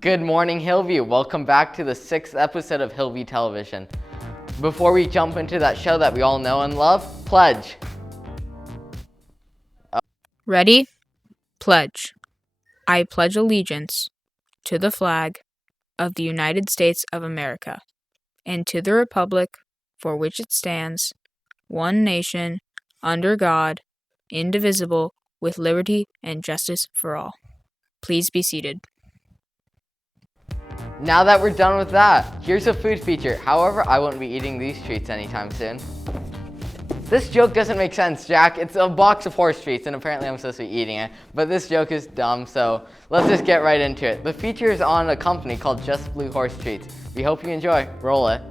Good morning, Hillview. Welcome back to the 6th episode of Hillview Television. Before we jump into that show that we all know and love, pledge. Ready? Pledge. I pledge allegiance to the flag of the United States of America and to the republic for which it stands, one nation, under God, indivisible, with liberty and justice for all. Please be seated. Now that we're done with that, here's a food feature. However, I won't be eating these treats anytime soon. This joke doesn't make sense, Jack. It's a box of horse treats, and apparently I'm supposed to be eating it. But this joke is dumb, so let's just get right into it. The feature is on a company called JustBlue Horse Treats. We hope you enjoy. Roll it.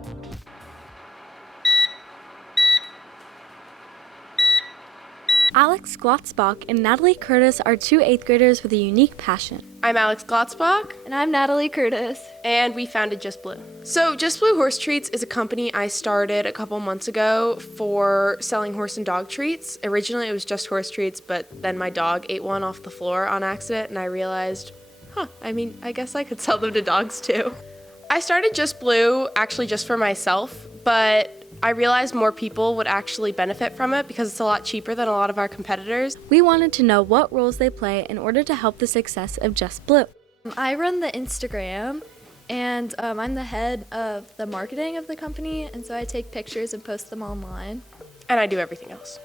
Alex Glotzbach and Natalie Curtis are two 8th graders with a unique passion. I'm Alex Glotzbach. And I'm Natalie Curtis. And we founded JustBlue. So JustBlue Horse Treats is a company I started a couple months ago for selling horse and dog treats. Originally it was just horse treats, but then my dog ate one off the floor on accident and I realized, I guess I could sell them to dogs too. I started JustBlue actually just for myself, but I realized more people would actually benefit from it because it's a lot cheaper than a lot of our competitors. We wanted to know what roles they play in order to help the success of JustBlue. I run the Instagram, and I'm the head of the marketing of the company, and so I take pictures and post them online. And I do everything else.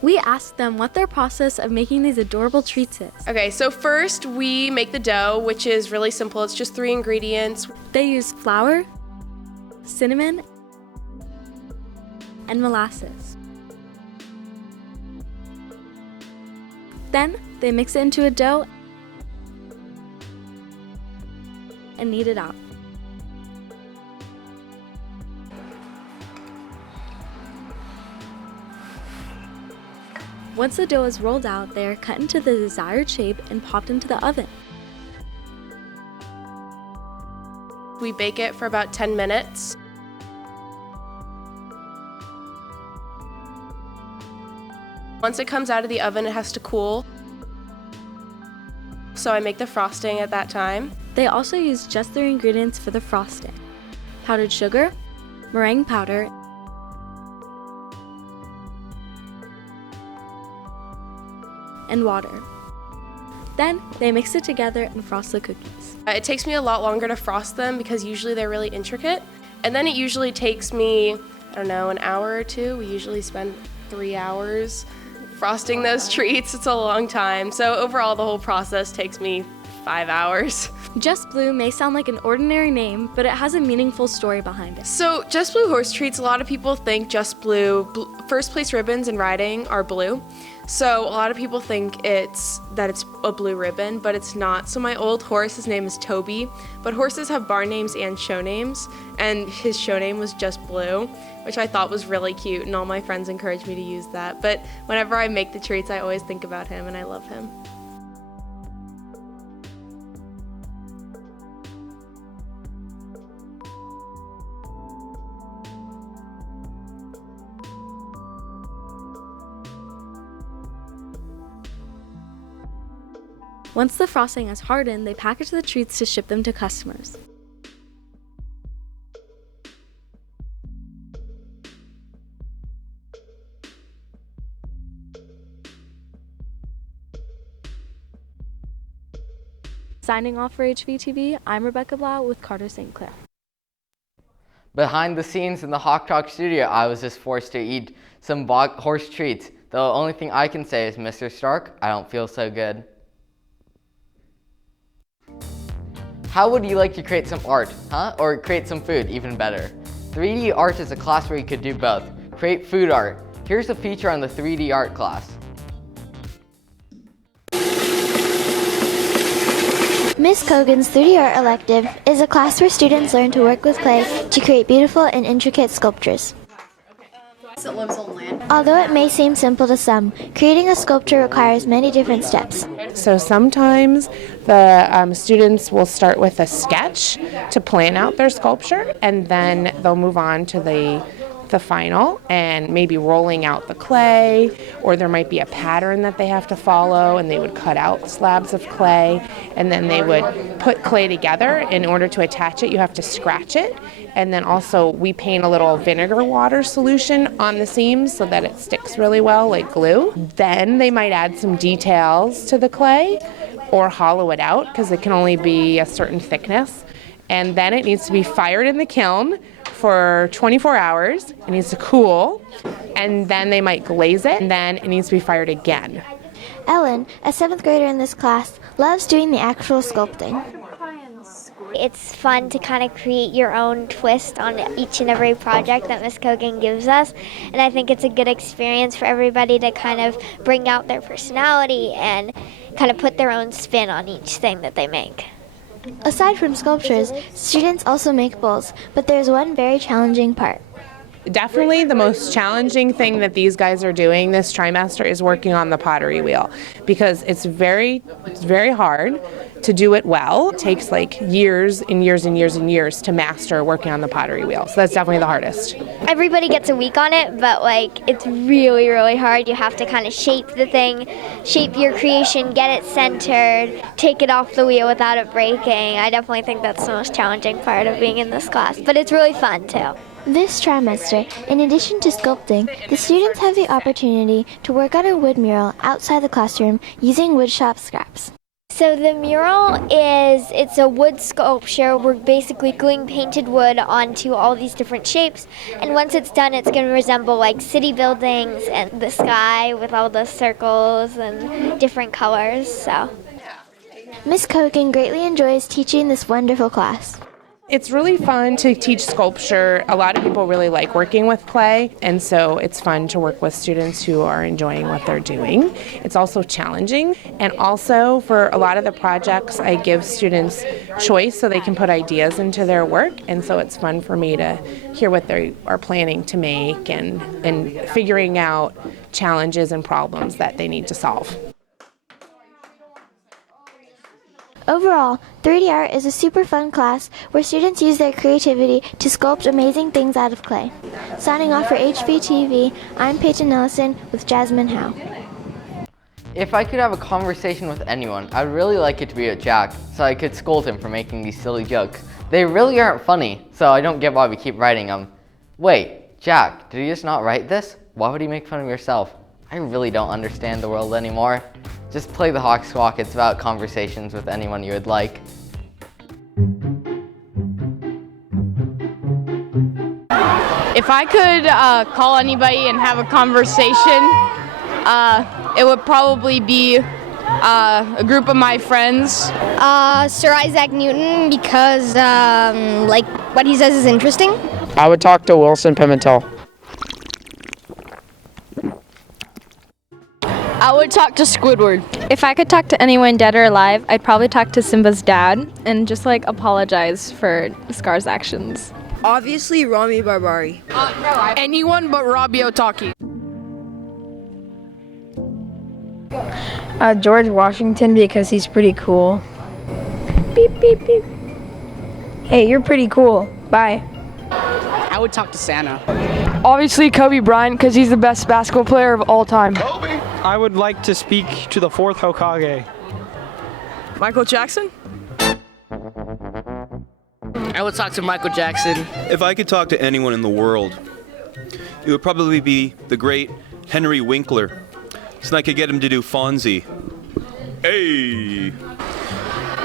We asked them what their process of making these adorable treats is. Okay, so first we make the dough, which is really simple. It's just 3 ingredients. They use flour, cinnamon, and molasses. Then they mix it into a dough and knead it out. Once the dough is rolled out, they are cut into the desired shape and popped into the oven. We bake it for about 10 minutes. Once it comes out of the oven, it has to cool. So I make the frosting at that time. They also use just their ingredients for the frosting: powdered sugar, meringue powder, and water. Then they mix it together and frost the cookies. It takes me a lot longer to frost them because usually they're really intricate. And then it usually takes me, an hour or two. We usually spend 3 hours frosting those treats. It's a long time. So overall, the whole process takes me 5 hours. JustBlue may sound like an ordinary name, but it has a meaningful story behind it. So JustBlue Horse Treats, a lot of people think JustBlue, first place ribbons in riding are blue. So a lot of people think it's a blue ribbon, but it's not. So my old horse, his name is Toby, but horses have barn names and show names, and his show name was JustBlue, which I thought was really cute, and all my friends encouraged me to use that. But whenever I make the treats, I always think about him, and I love him. Once the frosting has hardened, they package the treats to ship them to customers. Signing off for HVTV, I'm Rebecca Blau with Carter St. Clair. Behind the scenes in the Hawk Talk studio, I was just forced to eat some horse treats. The only thing I can say is, Mr. Stark, I don't feel so good. How would you like to create some art, Or create some food, even better? 3D art is a class where you could do both. Create food art. Here's a feature on the 3D art class. Miss Cogan's 3D Art elective is a class where students learn to work with clay to create beautiful and intricate sculptures. Although it may seem simple to some, creating a sculpture requires many different steps. So sometimes the students will start with a sketch to plan out their sculpture, and then they'll move on to the the final and maybe rolling out the clay, or there might be a pattern that they have to follow and they would cut out slabs of clay and then they would put clay together. In order to attach it, you have to scratch it, and then also we paint a little vinegar water solution on the seams so that it sticks really well like glue. Then they might add some details to the clay or hollow it out because it can only be a certain thickness. And then it needs to be fired in the kiln for 24 hours. It needs to cool, and then they might glaze it, and then it needs to be fired again. Ellen, a 7th grader in this class, loves doing the actual sculpting. It's fun to kind of create your own twist on each and every project that Ms. Kogan gives us, and I think it's a good experience for everybody to kind of bring out their personality and kind of put their own spin on each thing that they make. Aside from sculptures, students also make bowls, but there's one very challenging part. Definitely the most challenging thing that these guys are doing this trimester is working on the pottery wheel, because it's very hard to do it well. It takes like years and years and years and years to master working on the pottery wheel. So that's definitely the hardest. Everybody gets a week on it, but it's really, really hard. You have to kind of shape the thing, shape your creation, get it centered, take it off the wheel without it breaking. I definitely think that's the most challenging part of being in this class, but it's really fun too. This trimester, in addition to sculpting, the students have the opportunity to work on a wood mural outside the classroom using woodshop scraps. So the mural it's a wood sculpture. We're basically gluing painted wood onto all these different shapes, and once it's done, it's going to resemble like city buildings and the sky with all the circles and different colors. So Miss Kogan greatly enjoys teaching this wonderful class. It's really fun to teach sculpture. A lot of people really like working with clay, and so it's fun to work with students who are enjoying what they're doing. It's also challenging, and also for a lot of the projects, I give students choice so they can put ideas into their work, and so it's fun for me to hear what they are planning to make and figuring out challenges and problems that they need to solve. Overall, 3D art is a super fun class where students use their creativity to sculpt amazing things out of clay. Signing off for HBTV, I'm Peyton Ellison with Jasmine Howe. If I could have a conversation with anyone, I'd really like it to be with Jack, so I could scold him for making these silly jokes. They really aren't funny, so I don't get why we keep writing them. Wait, Jack, did you just not write this? Why would you make fun of yourself? I really don't understand the world anymore. Just play the Hawk Squawk. It's about conversations with anyone you would like. If I could call anybody and have a conversation, it would probably be a group of my friends. Sir Isaac Newton, because what he says is interesting. I would talk to Wilson Pimentel. I would talk to Squidward. If I could talk to anyone dead or alive, I'd probably talk to Simba's dad and just apologize for Scar's actions. Obviously, Rami Barbari. Anyone but Robbie Otaki. George Washington, because he's pretty cool. Beep, beep, beep. Hey, you're pretty cool. Bye. I would talk to Santa. Obviously, Kobe Bryant, because he's the best basketball player of all time. Kobe! I would like to speak to the 4th Hokage. Michael Jackson? I would talk to Michael Jackson. If I could talk to anyone in the world, it would probably be the great Henry Winkler. So I could get him to do Fonzie. Hey!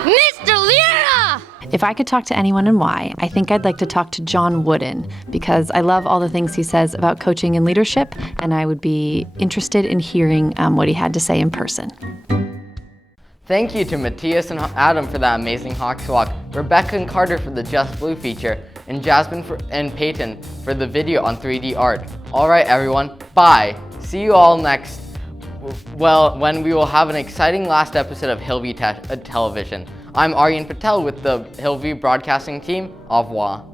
Mr. Lira! If I could talk to anyone and why, I think I'd like to talk to John Wooden, because I love all the things he says about coaching and leadership, and I would be interested in hearing what he had to say in person. Thank you to Matthias and Adam for that amazing Hawk Squawk, Rebecca and Carter for the Just Blue feature, and Jasmine and Peyton for the video on 3D art. Alright everyone, bye! See you all next, when we will have an exciting last episode of Hillview Television. I'm Aaryan Patel with the Hillview Broadcasting team. Au revoir.